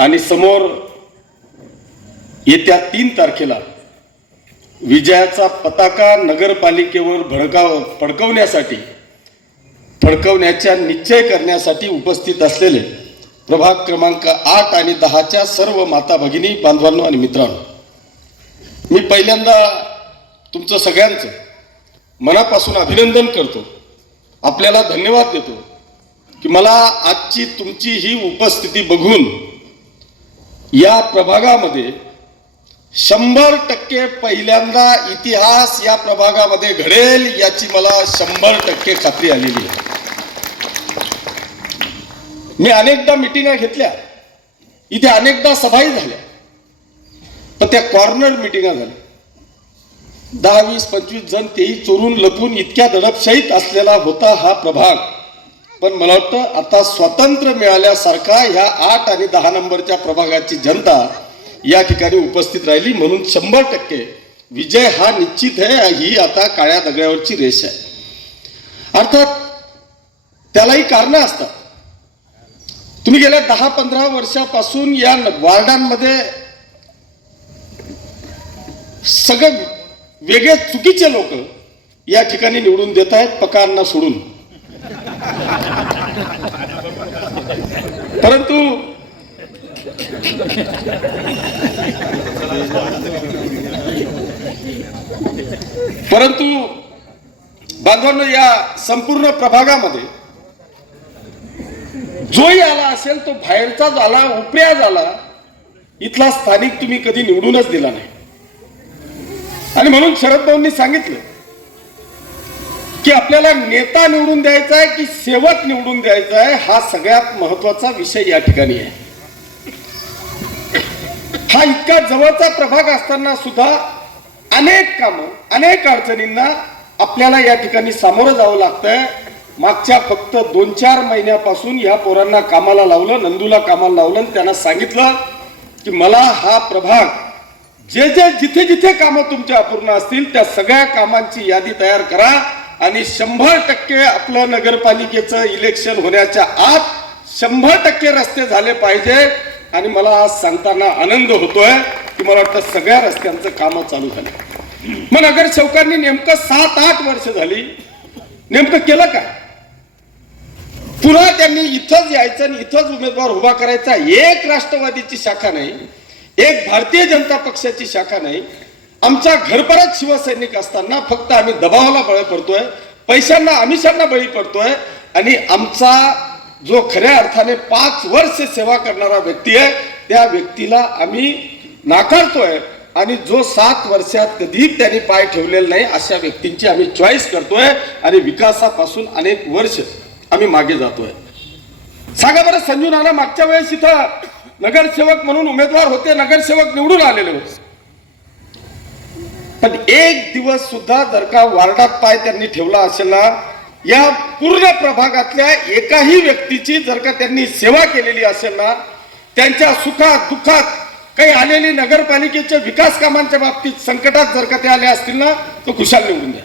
आणि समोर येत्या 3 तारखेला विजयाचा पताका नगरपालिकेवर फडकवण्याचा निश्चय करण्यासाठी उपस्थित असलेले प्रभाग क्रमांक 8 आणि 10च्या सर्व माता भगिनी बांधवांनो आणि मित्रांनो, मी पहिल्यांदा तुमचं सगळ्यांचं मनापासून अभिनंदन करतो, आपल्याला धन्यवाद देतो की मला आजची तुमची ही उपस्थिती बघून या प्रभागामध्ये 100% पहिल्यांदा इतिहास या प्रभागामध्ये घडेल याची मला 100% खात्री आलेली आहे. मी अनेकदा मिटिंगा घेतल्या, इथे अनेकदा सभाही झाल्या, पण त्या कॉर्नर मिटिंगा झाल्या. 10, 20, 25 जण तेही चोरून लपून इतक्या दडपशाहीत असलेला होता हा प्रभाग. पण मला वाटतं आता स्वातंत्र्य मिळाल्यासारखा ह्या 8 आणि 10 नंबरच्या प्रभागाची जनता या ठिकाणी उपस्थित राहिली, म्हणून 100% विजय हा निश्चित आहे. ही आता काळ्या दगडावरची रेष आहे. अर्थात त्यालाही कारणं असतात. तुम्ही गेल्या 10-15 वर्षापासून या वार्डांमध्ये सगळे वेगळे चुकीचे लोक या ठिकाणी निवडून देत आहेत, पकांना सोडून. परंतु बांधवांनो, या संपूर्ण प्रभागामध्ये जोही आला असेल तो बाहेरचा झाला, उपऱ्या झाला, इथला स्थानिक तुम्ही कधी निवडूनच दिला नाही. आणि म्हणून शरद भाऊंनी सांगितलं की आपल्याला नेता निवडून द्यायचा आहे की सेवक निवडून द्यायचा आहे, हा सगळ्यात महत्वाचा विषय या ठिकाणी आहे. हा इतका जवळचा प्रभाग असताना सुद्धा अनेक कामं, अनेक अडचणींना आपल्याला या ठिकाणी सामोरं जावं लागतंय. मागच्या फक्त 2-4 महिन्यापासून या पोरांना कामाला लावलं, नंदूला कामाला लावलं, त्यांना सांगितलं की मला हा प्रभाग जिथे जिथे कामं तुमच्या अपूर्ण असतील त्या सगळ्या कामांची यादी तयार करा आणि 100% आपलं नगरपालिकेचं इलेक्शन होण्याच्या आत 100% रस्ते झाले पाहिजे. आणि मला आज सांगताना आनंद होतोय की मला वाटतं सगळ्या रस्त्यांचं कामं चालू झाली. मग नगरसेवकांनी नेमकं 7-8 वर्ष झाली नेमकं केलं काय? पुन्हा त्यांनी इथंच यायचं आणि इथंच उमेदवार उभा करायचा. एक राष्ट्रवादीची शाखा नाही, एक भारतीय जनता पक्षाची शाखा नाही. आमच्या घरपरत शिवसैनिक असताना फक्त आम्ही दबावाला बळी पडतोय, पैशांना आमिषांना बळी पडतोय. आणि आमचा जो खऱ्या अर्थाने 5 वर्ष सेवा करणारा व्यक्ती आहे त्या व्यक्तीला आम्ही नाकारतोय. आणि जो 7 वर्षात कधी त्यांनी पाय ठेवलेला नाही अशा व्यक्तींची आम्ही चॉईस करतोय आणि विकासापासून अनेक वर्ष आम्ही मागे जातोय. सांगा बरं, संजू नाना मागच्या वेळेस इथं नगरसेवक म्हणून उमेदवार होते, नगरसेवक निवडून आलेले होते, पण एक दिवस सुद्धा जर का वार्डात पाय त्यांनी ठेवला असेल ना, या पूर्ण प्रभागातल्या एकाही व्यक्तीची जर का त्यांनी सेवा केलेली असेल ना, त्यांच्या सुखात दुःखात काही आलेली नगरपालिकेच्या विकास कामांच्या बाबतीत संकटात जर का ते आले असतील ना, तो खुशाल निवडून द्या.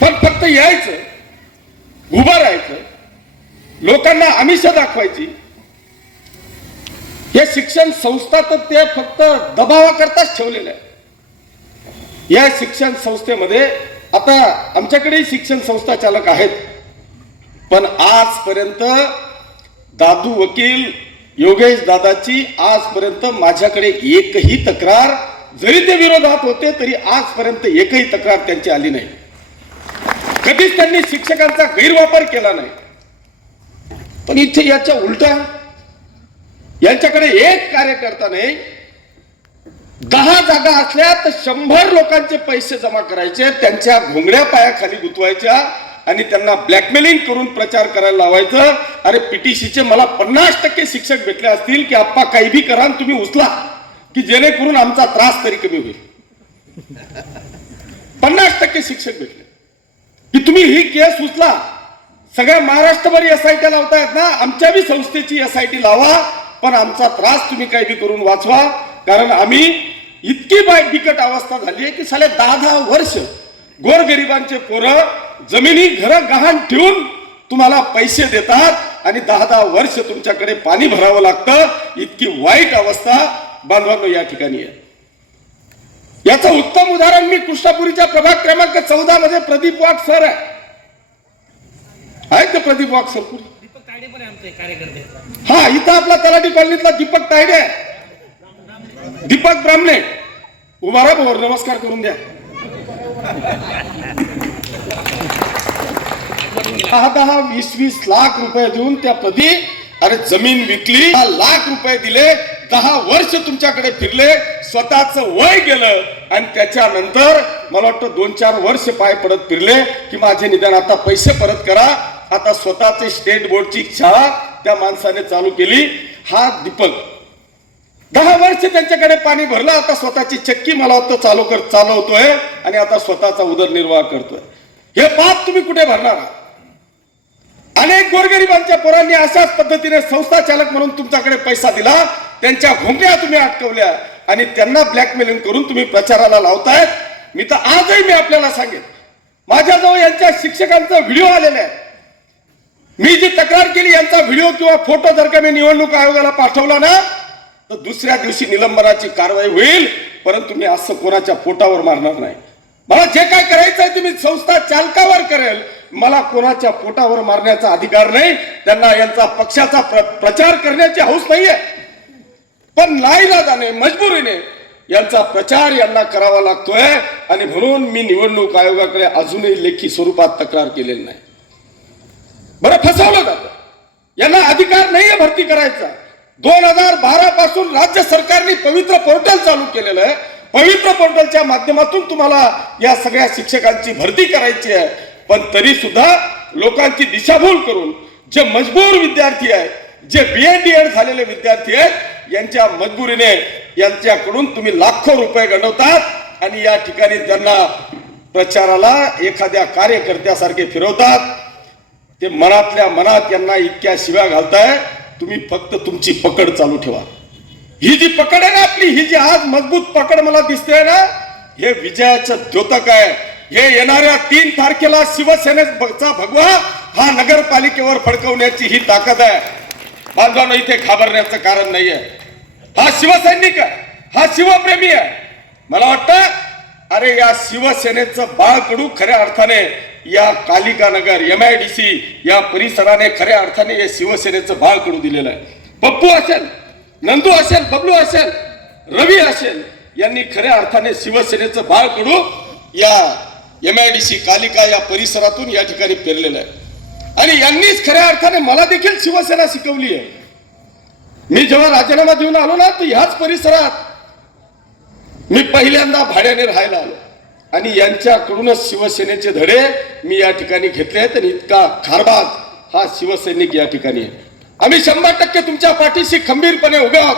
पण फक्त यायचं, उभं राहायचं, लोकांना आमिष दाखवायची. हे शिक्षण संस्था तर ते फक्त दबावाकरताच ठेवलेलं आहे. या शिक्षण संस्थेमध्ये आता आमच्याकडे शिक्षण संस्था चालक आहेत, पण आजपर्यंत दादू वकील योगेश दादाची आजपर्यंत माझ्याकडे एकही तक्रार, जरी ते विरोधात होते तरी आजपर्यंत एकही तक्रार त्यांची आली नाही. कधीच त्यांनी शिक्षकांचा गैरवापर केला नाही. पण इथे याच्या उलटा यांच्याकडे एक कार्यकर्ता नाही, 10 जागा असल्या तर 100 लोकांचे पैसे जमा करायचे, त्यांच्या घोंगड्या पायाखाली गुंतवायच्या आणि त्यांना ब्लॅकमेलिंग करून प्रचार करायला लावायचं. अरे पीटीसीचे मला 50% शिक्षक भेटले असतील की आप्पा काही भी करा तुम्ही उचला की जेणेकरून आमचा त्रास तरी कमी होईल. 50% शिक्षक भेटले की तुम्ही ही केस उचला. सगळ्या महाराष्ट्रभर SIT लावतायत ना, आमच्या बी संस्थेची SIT लावा, पण आमचा त्रास तुम्ही काही बी करून वाचवा. कारण आम्ही इतकी बिकट अवस्था झाली आहे की साले 10-10 वर्ष गोरगरिबांचे पोरं जमिनी घरं गहाण ठेवून तुम्हाला पैसे देतात आणि 10-10 वर्ष तुमच्याकडे पाणी भरावं लागतं. इतकी वाईट अवस्था बांधवांनो या ठिकाणी आहे. याचं उत्तम उदाहरण मी कृष्णापुरीच्या प्रभाग क्रमांक 14 मध्ये प्रदीप वाघ सर आहेत ते प्रदीप वाघ सर हा इथं आपला तलाठी कॉलनीतला दीपक तायडे आहे. दीपक ब्राह्मणे उभा राहा भाऊ, नमस्कार करून द्या. 10-20 लाख रुपये देऊन त्या प्रदी अरे जमीन विकली, 10 लाख रुपये दिले, 10 वर्ष तुमच्याकडे फिरले, स्वतःचं वय गेलं आणि त्याच्यानंतर मला वाटतं 2-4 वर्ष पाय पडत फिरले की माझे निदान आता पैसे परत करा. आता स्वतःची स्टेट बोर्डची शाळा त्या माणसाने चालू केली. हा दीपक 10 वर्ष त्यांच्याकडे पाणी भरलं, आता स्वतःची चक्की मला वाटतं चालवतोय आणि आता स्वतःचा उदरनिर्वाह करतोय. हे पाप तुम्ही कुठे भरणार आहात? अनेक गोरगरिबांच्या पोरांनी अशाच पद्धतीने संस्था चालक म्हणून तुमच्याकडे पैसा दिला, त्यांच्या घोंगड्या तुम्ही अटकवल्या आणि त्यांना ब्लॅकमेलिंग करून तुम्ही प्रचाराला लावतायत. मी तर आजही आपल्याला सांगेन, माझ्याजवळ यांच्या शिक्षकांचा व्हिडिओ आलेला आहे. मी जी तक्रार केली यांचा व्हिडिओ किंवा फोटो जर का मी निवडणूक आयोगाला पाठवला ना तर दुसऱ्या दिवशी निलंबनाची कारवाई होईल. परंतु मी असं कोणाच्या पोटावर मारणार नाही. मला जे काय करायचंय ते मी संस्था चालकावर करेल. मला कोणाच्या पोटावर मारण्याचा अधिकार नाही. त्यांना यांचा पक्षाचा प्रचार करण्याची हौस नाहीये, पण नाईलाजाने मजबुरीने यांचा प्रचार यांना करावा लागतोय आणि म्हणून मी निवडणूक आयोगाकडे अजूनही लेखी स्वरूपात तक्रार केलेली नाही. बरं, फसवलं जातं. यांना अधिकार नाहीये भरती करायचा. 2012 पासून राज्य सरकारने पवित्र पोर्टल चालू केलेलं आहे. पवित्र पोर्टलच्या माध्यमातून तुम्हाला या सगळ्या शिक्षकांची भरती करायची आहे, पण तरी सुद्धा लोकांची दिशाभूल करून जे मजबूर विद्यार्थी आहेत, जे BA-DED झालेले विद्यार्थी आहेत, यांच्या मजबुरीने यांच्याकडून तुम्ही लाखो रुपये गंडवतात आणि या ठिकाणी त्यांना प्रचाराला एखाद्या कार्यकर्त्यासारखे फिरवतात. ते मनातल्या मनात यांना इतक्या शिव्या घालताय. तुम्ही फक्त तुमची पकड चालू ठेवा. ही जी पकड आहे ना आपली, ही जी आज मजबूत पकड मला दिसते ना, हे विजयाचं द्योतक आहे. हे येणाऱ्या 3 तारखेला शिवसेनेचा भगवा हा नगरपालिकेवर फडकवण्याची ही ताकद आहे. बांधवांनो, इथे घाबरण्याचं कारण नाहीये. हा शिवसैनिक आहे, हा शिवप्रेमी आहे. मला वाटतं अरे या शिवसेनेचं बाळकडू खऱ्या अर्थाने या कालिका नगर MIDC या परिसराने खऱ्या अर्थाने या शिवसेनेचं बाळकडू दिलेलं आहे. पप्पू असेल, नंदू असेल, बबलू असेल, रवी असेल, यांनी खऱ्या अर्थाने शिवसेनेचं बाळकडू या MIDC कालिका या परिसरातून या ठिकाणी पेरलेलं आहे आणि यांनीच खऱ्या अर्थाने मला देखील शिवसेना शिकवली आहे. मी जेव्हा राजीनामा देऊन आलो ना तर ह्याच परिसरात मी पहिल्यांदा भाड्याने राहायला आलो आणि यांच्याकडूनच शिवसेनेचे धडे मी या ठिकाणी घेतले आहेत. आणि इतका खारबाज हा शिवसैनिक या ठिकाणी आहे. आम्ही 100% तुमच्या पाठीशी खंबीरपणे उभे आहोत.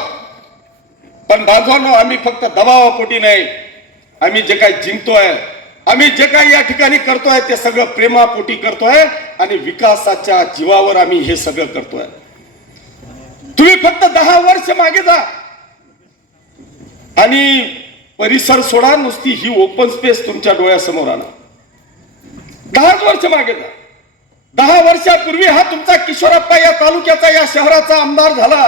पण बांधवांनो, आम्ही फक्त दबावापोटी नाही, आम्ही जे काही जिंकतोय, आम्ही जे काही या ठिकाणी करतोय ते सगळं प्रेमापोटी करतोय आणि विकासाच्या जीवावर आम्ही हे सगळं करतोय. तुम्ही फक्त 10 वर्ष मागे जा आणि परिसर सोडा, नुसती ही ओपन स्पेस तुमच्या डोळ्यासमोर आणा. 10 वर्ष मागे जा. 10 वर्षापूर्वी हा तुमचा किशोरप्पा या तालुक्याचा या शहराचा आमदार झाला.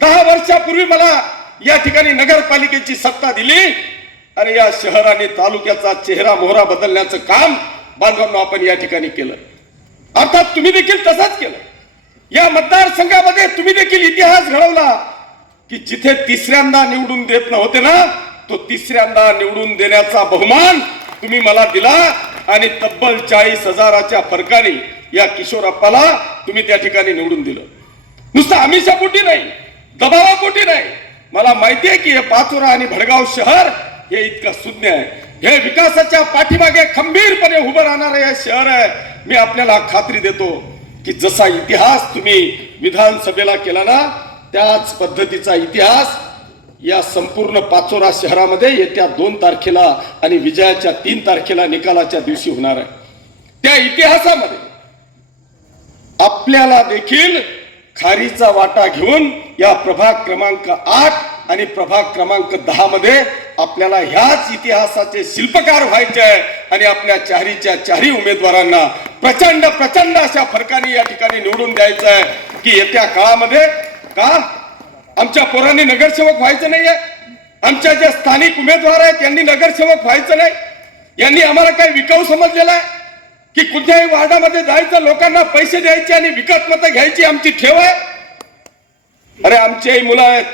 10 वर्षापूर्वी मला या ठिकाणी नगरपालिकेची सत्ता दिली आणि या शहर आणि तालुक्याचा चेहरा मोहरा बदलण्याचं काम बांधवांनो आपण या ठिकाणी केलं. अर्थात तुम्ही देखील तसंच केलं. या मतदारसंघामध्ये तुम्ही देखील इतिहास घडवला की जिथे 3ऱ्यांदा निवडून देत नव्हते ना, तो 3ऱ्यांदा निवडून देण्याचा बहुमान तुम्ही मला दिला आणि तब्बल 40,000च्या फरकाने या किशोरप्पाला तुम्ही त्या ठिकाणी निवडून दिलं. नुसतं आमिषापोटी नाही, दबावापोटी नाही. मला माहिती आहे की हे पाचोरा आणि भडगाव शहर हे इतकं शून्य आहे. हे विकासाच्या पाठीमागे खंबीरपणे उभं राहणारं हे शहर आहे. मी आपल्याला खात्री देतो की जसा इतिहास तुम्ही विधानसभेला केला ना, त्याच पद्धतीचा इतिहास या संपूर्ण पाचोरा शहरामध्ये येत्या 2 तारखेला आणि विजयाच्या 3 तारखेला निकालाच्या दिवशी होणार आहे. त्या इतिहासामध्ये आपल्याला देखील खारीचा वाटा घेऊन या प्रभाग क्रमांक 8 आणि प्रभाग क्रमांक 10 मध्ये आपल्याला ह्याच इतिहासाचे शिल्पकार व्हायचे आहे आणि आपल्या चारीच्या चारी उमेदवारांना प्रचंड अशा फरकाने या ठिकाणी निवडून द्यायचं आहे. की येत्या काळामध्ये का आमच्या पोरांनी नगरसेवक व्हायचं नाहीये, आमच्या ज्या स्थानिक उमेदवार आहेत त्यांनी नगरसेवक व्हायचं नाही, यांनी आम्हाला काही विकाऊ समजलेला आहे की कुठल्याही वार्डामध्ये जायचं, लोकांना पैसे द्यायचे आणि विकत मतं घ्यायची आमची ठेव आहे. अरे आमची मुलं आहेत.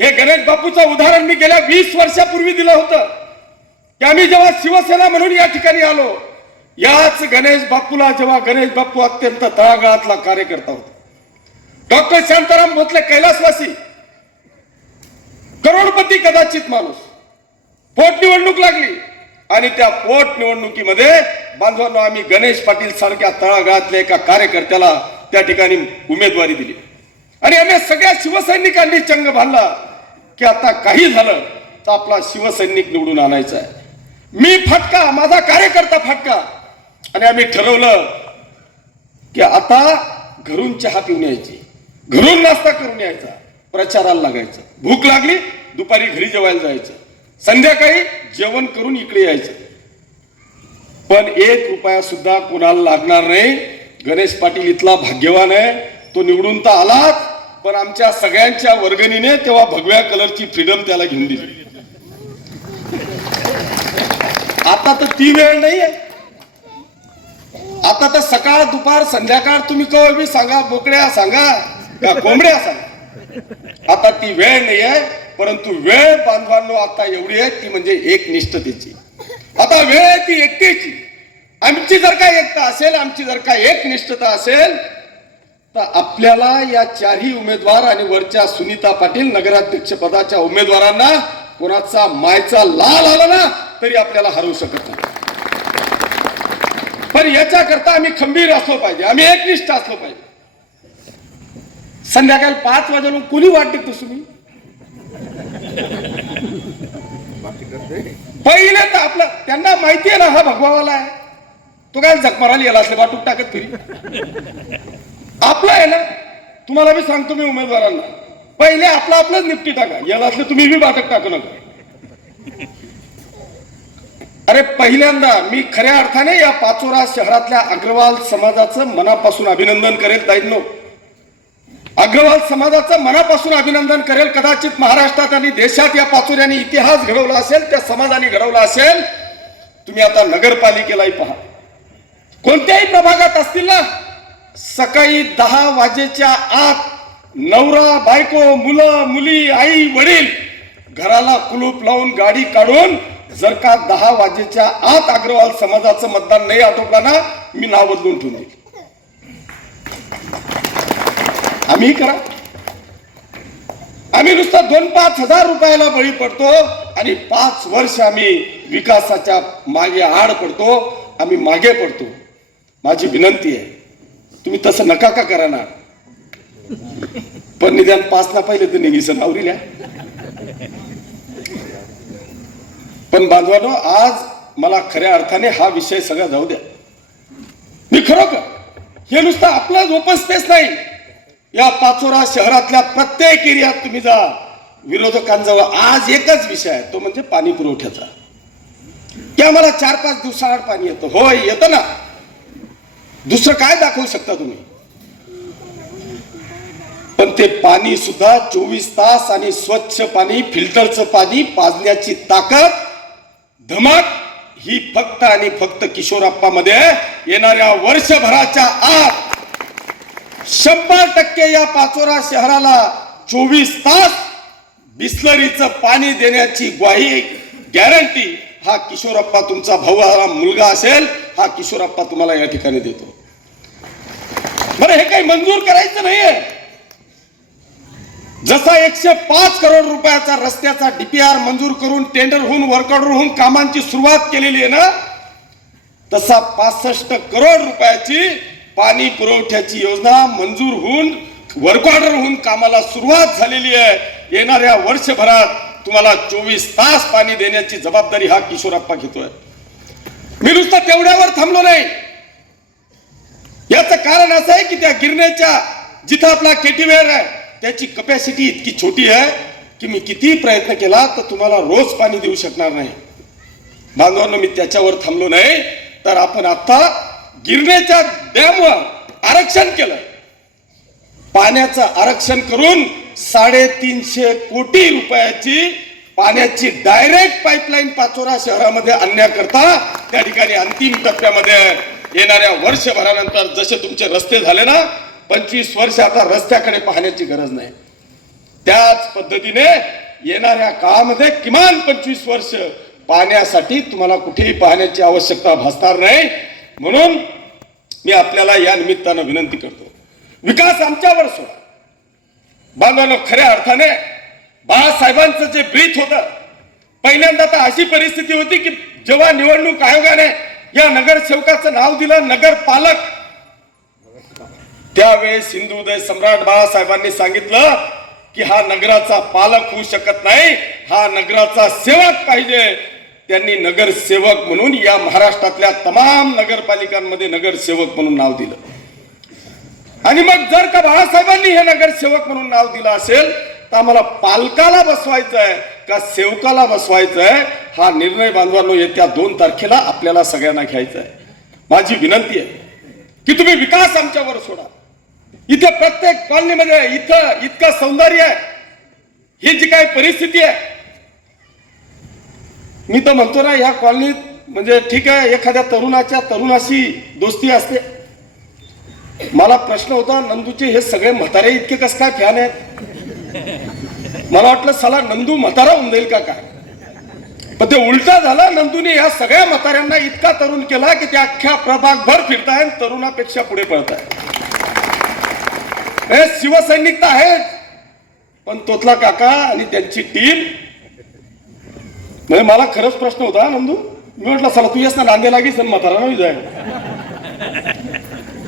हे गणेश बापूचं उदाहरण मी गेल्या 20 वर्षापूर्वी दिलं होतं की आम्ही जेव्हा शिवसेना म्हणून या ठिकाणी आलो, याच गणेश बापूला जेव्हा गणेश बापू अत्यंत तळागाळातला कार्यकर्ता होता, डॉक्टर शांताराम भोसले कैलासवासी, करोडपती कदाचित माणूस, पोटनिवडणूक लागली आणि त्या पोटनिवडणुकीमध्ये बांधवांनो आम्ही गणेश पाटील सारख्या तळागाळातल्या एका कार्यकर्त्याला त्या ठिकाणी उमेदवारी दिली आणि आम्ही सगळ्या शिवसैनिकांनी चंग बांधला की आता काही झालं तर आपला शिवसैनिक निवडून आणायचा आहे. मी फाटका, माझा कार्यकर्ता फाटका, आणि आम्ही ठरवलं की आता घरून चहा पिऊन यायची, घरून नाश्ता करून यायचा, प्रचाराला लागायचं, भूक लागली दुपारी घरी जेवायला जायचं, संध्याकाळी जेवण करून इकडे यायचं. पण 1 रुपया सुद्धा कोणाला लागणार नाही. गणेश पाटील इथला भाग्यवान आहे, तो निवडून तर आलाच, पण आमच्या सगळ्यांच्या वर्गणीने तेव्हा भगव्या कलरची फ्रीडम त्याला घेऊन दिली. आता तर ती वेळ नाहीये. आता तर सकाळ दुपार संध्याकाळ तुम्ही कधी सांगा, बोकड्या सांगा का कोंबड्या सांगा, आता ती वेळ नाहीये. परंतु वेळ बांधवांनो आता एवढी आहे ती म्हणजे एकनिष्ठतेची. आता वेळ आहे ती एकतेची. आमची जर का एकता असेल, आमची जर का एकनिष्ठता असेल, तर आपल्याला या 4ही उमेदवार आणि वरच्या सुनीता पाटील नगराध्यक्ष पदाच्या उमेदवारांना कोणाचा मायचा लाल आला ना तरी आपल्याला हरवू शकत नाही. पण याच्याकरता आम्ही खंबीर असलो पाहिजे, आम्ही एकनिष्ठ असलो पाहिजे. संध्याकाळी 5 वाजेला कोणी वाट देतो तुम्ही? पहिले तर आपलं त्यांना माहिती आहे ना हा भगवावाला आहे, तो काय जगमाराला याला असले वाटून टाकत फिरी. आपला आहे ना, तुम्हाला मी सांगतो मी उमेदवारांना, पहिले आपलंच निपटी टाका, याला असले तुम्ही बी बाटक टाकू नका. अरे पहिल्यांदा मी खऱ्या अर्थाने या पाचोरा शहरातल्या अग्रवाल समाजाचं मनापासून अभिनंदन करेल. ताईंनो, अग्रवाल समाजाचं मनापासून अभिनंदन करेल. कदाचित महाराष्ट्रात आणि देशात या पाचोऱ्याने इतिहास घडवला असेल, त्या समाजाने घडवला असेल. तुम्ही आता नगरपालिकेलाही पहा, कोणत्याही प्रभागात असतील ना, सकाळी 10 वाजेच्या आत नवरा बायको मुलं मुली आई वडील घराला कुलूप लावून गाडी काढून, जर का 10 वाजेच्या आत अग्रवाल समाजाचं मतदान नाही आटोपला ना, मी नाव बदलून ठेवून देईल. आम्ही करा. आम्ही नुसतं 2-5 हजार रुपयाला बळी पडतो आणि 5 वर्ष आम्ही विकासाच्या मागे आड पडतो, आम्ही मागे पडतो. माझी विनंती आहे, तुम्ही तसं नका का करा ना, पण निदान 5 ना पहिले तर निघीचं नावरील्या. पण बांधवानो, आज मला खऱ्या अर्थाने हा विषय सगळा जाऊ द्या. मी खरोखर हे नुसतं आपलं ओपन स्पेस नाही, या पाचोरा शहरातल्या प्रत्येक एरियात तुम्ही जा, विरोधकांजवळ आज एकच विषय आहे, तो म्हणजे पाणी पुरवठ्याचा. की आम्हाला 4-5 दिवसाआड पाणी येतं. होय येतं ना, दुसरं काय दाखवू शकता तुम्ही? पण ते पाणी सुद्धा 24 तास आणि स्वच्छ पाणी, फिल्टरचं पाणी पाजण्याची ताकद, धमक ही फक्त आणि फक्त किशोरप्पा मध्ये येणाऱ्या वर्षभराच्या आत 100% या पाचोरा शहराला 24 तास बिस्लरीचं पाणी देण्याची ग्वाही, गॅरंटी हा किशोरप्पा, तुमचा भाऊ हा मुलगा असेल, हा किशोरप्पा तुम्हाला या ठिकाणी देतो. बरं, हे काही मंजूर करायचं नाहीये. जसा 105 करोड रुपयाचा रस्त्याचा डीपीआर मंजूर करून टेंडर होऊन वर्क ऑर्डर होऊन कामांची सुरुवात केलेली आहे ना, तसा 65 करोड रुपयाची पाणी पुरवठ्याची योजना मंजूर होऊन वर्क ऑर्डर होऊन कामाला सुरुवात झालेली आहे. येणाऱ्या वर्षभरात तुम्हाला 24 तास पाणी देण्याची जबाबदारी हा किशोरप्पा घेतोय. मी नुसतं तेवढ्यावर थांबलो नाही. याचं कारण असं आहे की त्या गिरणेच्या जिथं आपला केटीवेअर आहे त्याची कपॅसिटी इतकी छोटी आहे की मी किती प्रयत्न केला तर तुम्हाला रोज पाणी देऊ शकणार नाही. बांधवांनो, मी त्याच्यावर थांबलो नाही, तर आपण आता गिरणेच्या डॅमवर आरक्षण केलं. पाण्याचं आरक्षण करून 350 कोटी रुपयाची पाण्याची डायरेक्ट पाईपलाईन पाचोरा शहरामध्ये आणण्याकरता त्या ठिकाणी अंतिम टप्प्यामध्ये येणाऱ्या वर्षभरानंतर जसे तुमचे रस्ते झाले ना, 25 वर्ष आता रस्त्याकडे पाहण्याची गरज नाही, त्याच पद्धतीने येणाऱ्या काळामध्ये किमान 25 वर्ष पाण्यासाठी तुम्हाला कुठेही पाहण्याची आवश्यकता भासणार नाही. म्हणून मी आपल्याला या निमित्तानं विनंती करतो, विकास आमच्यावर सोडा. बांधवांनो, खऱ्या अर्थाने बाळासाहेबांचं जे ब्रीथ होतं, पहिल्यांदा तर अशी परिस्थिती होती की जेव्हा निवडणूक आयोगाने या नगरसेवकाचं नाव दिलं नगरपालक, त्यावेळेस हिंदुहृदय सम्राट बाळासाहेबांनी सांगितलं की हा नगराचा पालक होऊ शकत नाही, हा नगराचा सेवक पाहिजे. त्यांनी नगरसेवक म्हणून या महाराष्ट्रातल्या तमाम नगरपालिकांमध्ये नगरसेवक म्हणून नाव दिलं. आणि मग जर का बाळासाहेबांनी हे नगरसेवक म्हणून नाव दिलं असेल तर आम्हाला पालकाला बसवायचं आहे का सेवकाला बसवायचं आहे, हा निर्णय बांधवांनो येत्या 2 तारखेला आपल्याला सगळ्यांना घ्यायचा आहे. माझी विनंती आहे की तुम्ही विकास आमच्यावर सोडा. इथे प्रत्येक कॉलनीमध्ये इथं इतकं सौंदर्य आहे, ही जी काही परिस्थिती आहे, मी तर म्हणतो ना, या कॉलनीत म्हणजे ठीक आहे एखाद्या तरुणाशी दोस्ती असते. मला प्रश्न होता, नंदूचे हे सगळे म्हातारे इतके कस काय फॅन आहेत? मला वाटलं साला नंदू म्हातारा होऊन जाईल का काय, पण ते उलटा झाला. नंदूने या सगळ्या म्हाताऱ्यांना इतका तरुण केला की ते अख्ख्या प्रभागभर फिरताय, तरुणापेक्षा पुढे पळताय. हे शिवसैनिक तर आहेत, पण तोतला काका आणि त्यांची टीम, म्हणजे मला खरंच प्रश्न होता नंदू, मी म्हटलं चला तू येस ना नांदे लागीस म्हातारा नाही जाय.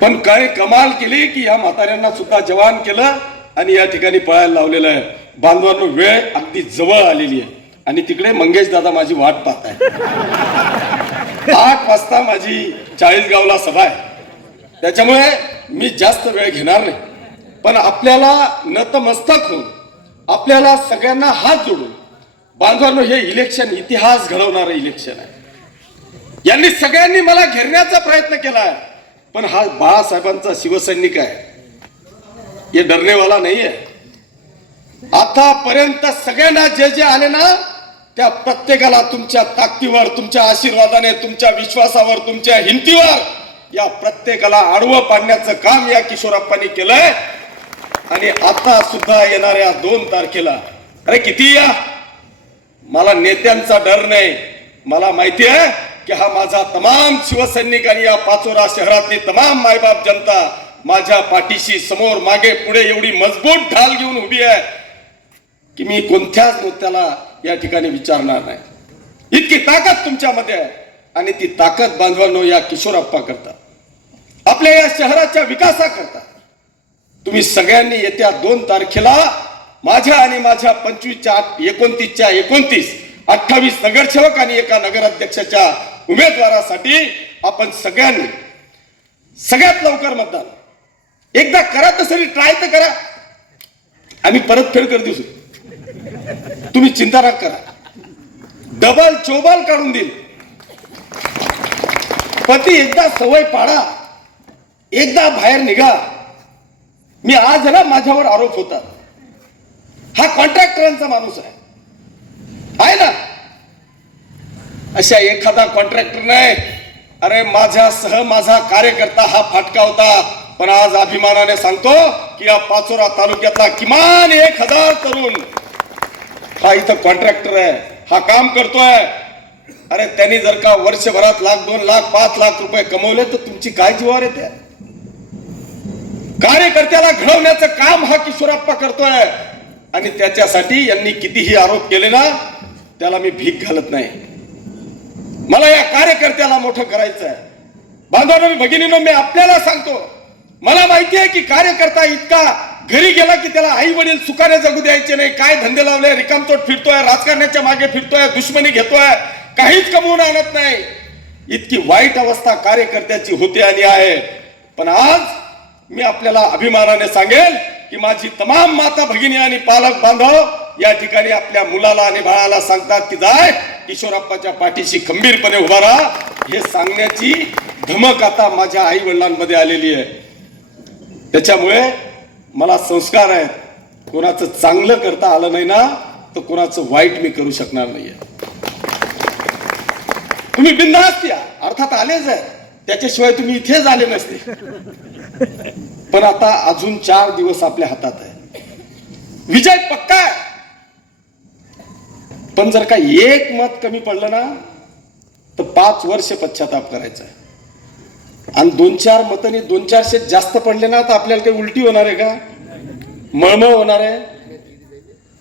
पण काय कमाल केली की या म्हाताऱ्यांना सुद्धा जवान केलं आणि या ठिकाणी पळायला लावलेलं आहे. बांधवांनो, वेळ अगदी जवळ आलेली आहे आणि तिकडे मंगेश दादा माझी वाट पाहत आहे. 8 वाजता माझी 40गावला सभा आहे, त्याच्यामुळे मी जास्त वेळ घेणार नाही. पण आपल्याला नतमस्तक होऊन, आपल्याला सगळ्यांना हात जोडून, बांधवांनो, हे इलेक्शन इतिहास घडवणारं इलेक्शन आहे. यांनी सगळ्यांनी मला घेरण्याचा प्रयत्न केला आहे, पण हा बाळासाहेबांचा शिवसैनिक आहे, हे डरनेवाला नाही आहे. आतापर्यंत सगळ्यांना जे जे आले ना, त्या प्रत्येकाला तुमच्या ताकदीवर, तुमच्या आशीर्वादाने, तुमच्या विश्वासावर, तुमच्या हिमतीवर या प्रत्येकाला आडवं पाडण्याचं काम या किशोरप्पांनी केलंय. आणि आता सुद्धा येणाऱ्या 2 तारखेला, अरे किती या, मला नेत्यांचा डर नाही. मला माहिती आहे की हा माझा तमाम शिवसैनिक आणि या पाचोरा शहरातली तमाम मायबाप जनता माझ्या पाठीशी समोर मागे पुढे एवढी मजबूत ढाल घेऊन उभी आहे की मी कोणत्याच नेत्याला या ठिकाणी विचारणार नाही. इतकी ताकद तुमच्यामध्ये आहे आणि ती ताकद बांधवांनो या किशोरप्पा करता, आपल्या या शहराच्या विकासाकरता तुम्ही सगळ्यांनी येत्या 2 तारखेला माझ्या आणि माझ्या 25च्या 29च्या 29 28 नगरसेवक आणि एका नगराध्यक्षाच्या उमेदवारासाठी आपण सगळ्यांनी सगळ्यात लवकर मतदान एकदा करा, तसं ट्राय तर करा. आम्ही परतफेड कर देऊ, तुम्ही चिंता नका करा, डबल चोबल काढून देईल. पती एकदा सवय पाडा, एकदा बाहेर निघा. मी आज ना, माझ्यावर आरोप होता, हा कॉन्ट्रॅक्टरांचा माणूस आहे ना, अशा एखादा कॉन्ट्रॅक्टर नाही. अरे माझ्यासह माझा कार्यकर्ता हा फाटका होता, पण आज अभिमानाने सांगतो की या पाचोरा तालुक्यातला किमान 1000 तरुण हा इथं कॉन्ट्रॅक्टर आहे, हा काम करतोय. अरे त्यांनी जर का वर्षभरात 1,00,000, 2,00,000, 5,00,000 रुपये कमवले तर तुमची काय जीवावर येते? कार्यकर्त्याला घडवण्याचं काम हा किशोरप्पा करतोय आणि त्याच्यासाठी यांनी कितीही आरोप केले ना, त्याला मी भीक घालत नाही. मला या कार्यकर्त्याला मोठं करायचं आहे. बांधवांनो, भगिनींनो, मी आपल्याला सांगतो, मला माहिती आहे की कार्यकर्ता इतका घरी गेला की त्याला आई वडील सुखाने जगू द्यायचे नाही, काय धंदे लावले, रिकामतोट फिरतोय, राजकारण्याच्या मागे फिरतोय, दुश्मनी घेतोय, काहीच कमवून आणत नाही. इतकी वाईट अवस्था कार्यकर्त्याची होते आणि आहे. पण आज मी आपल्याला अभिमानाने सांगेल की माझी तमाम माता भगिनी आणि पालक बांधव या ठिकाणी आपल्या मुलाला आणि बाळाला सांगतात की जाय किशोरप्पाच्या पाठीशी खंबीरपणे उभा राहा. हे सांगण्याची धमक आता माझ्या आई वडिलांमध्ये आलेली आहे. त्याच्यामुळे मला संस्कार आहेत, कोणाचं चांगलं करता आलं नाही ना तर कोणाचं वाईट मी करू शकणार नाहीये. तुम्ही बिनधास्त या, अर्थात आलेच आहे, त्याच्याशिवाय तुम्ही इथेच आले नसते. पण आता अजून 4 दिवस आपल्या हातात आहे, विजय पक्का आहे. पण जर का एक मत कमी पडलं ना तर 5 वर्ष पश्चाताप करायचा आहे. आणि 2-4 मतांनी 2-400 जास्त पडले ना तर आपल्याला काही उलटी होणार आहे का, मळमळ होणार आहे.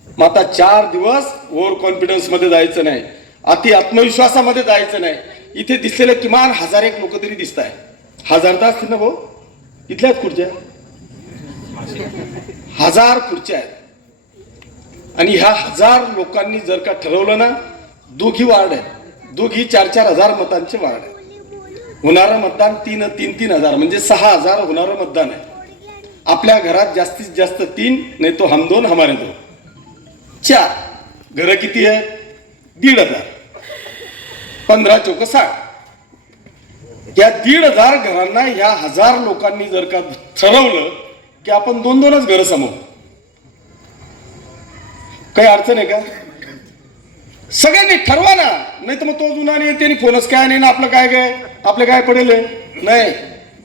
मग आता 4 दिवस ओव्हर कॉन्फिडन्स मध्ये जायचं नाही, अति आत्मविश्वासामध्ये जायचं नाही. इथे दिसलेले किमान 1001 लोक तरी दिसत आहे. 1000 तर असतील ना भाऊ, इथल्याच खुर्च्या 1000 खुर्च्या आहेत. आणि ह्या 1000 लोकांनी जर का ठरवलं ना, दोघी वार्ड आहे, दोघी 4-4 हजार मतांचे वार्ड आहे. होणारं मतदान 3-3 हजार म्हणजे 6000 होणारं मतदान आहे. आपल्या घरात जास्तीत जास्त 3, नाही तो हम 2 हमारे 2, 4 घर किती आहे, 1500, 15 चौक 60. या 1500 घरांना या 1000 लोकांनी जर का ठरवलं की आपण 2-2च घर समोर, काही अडचण आहे का? सगळ्यांनी ठरवा ना, नाही तर मग तो जुना नाही त्यांनी फोनच काय नाही ना, आपलं आपलं काय पडेल नाही.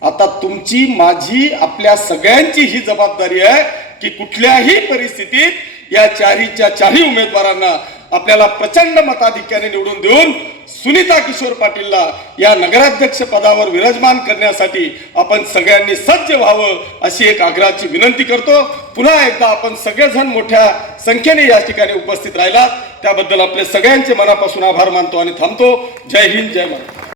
आता तुमची माझी आपल्या सगळ्यांची ही जबाबदारी आहे की कुठल्याही परिस्थितीत या 4च्या 4 उमेदवारांना आपल्याला प्रचंड मताधिक्याने निवडून देऊन सुनीता किशोर पाटीलला या नगराध्यक्ष पदावर विराजमान करण्यासाठी आपण सगळ्यांनी सज्ज व्हावं अशी एक आग्रहाची विनंती करतो. पुन्हा एकदा आपण सगळेजण मोठ्या संख्येने या ठिकाणी उपस्थित राहिलात त्याबद्दल आपले सगळ्यांचे मनापासून आभार मानतो आणि थांबतो. जय हिंद, जय महाराष्ट्र.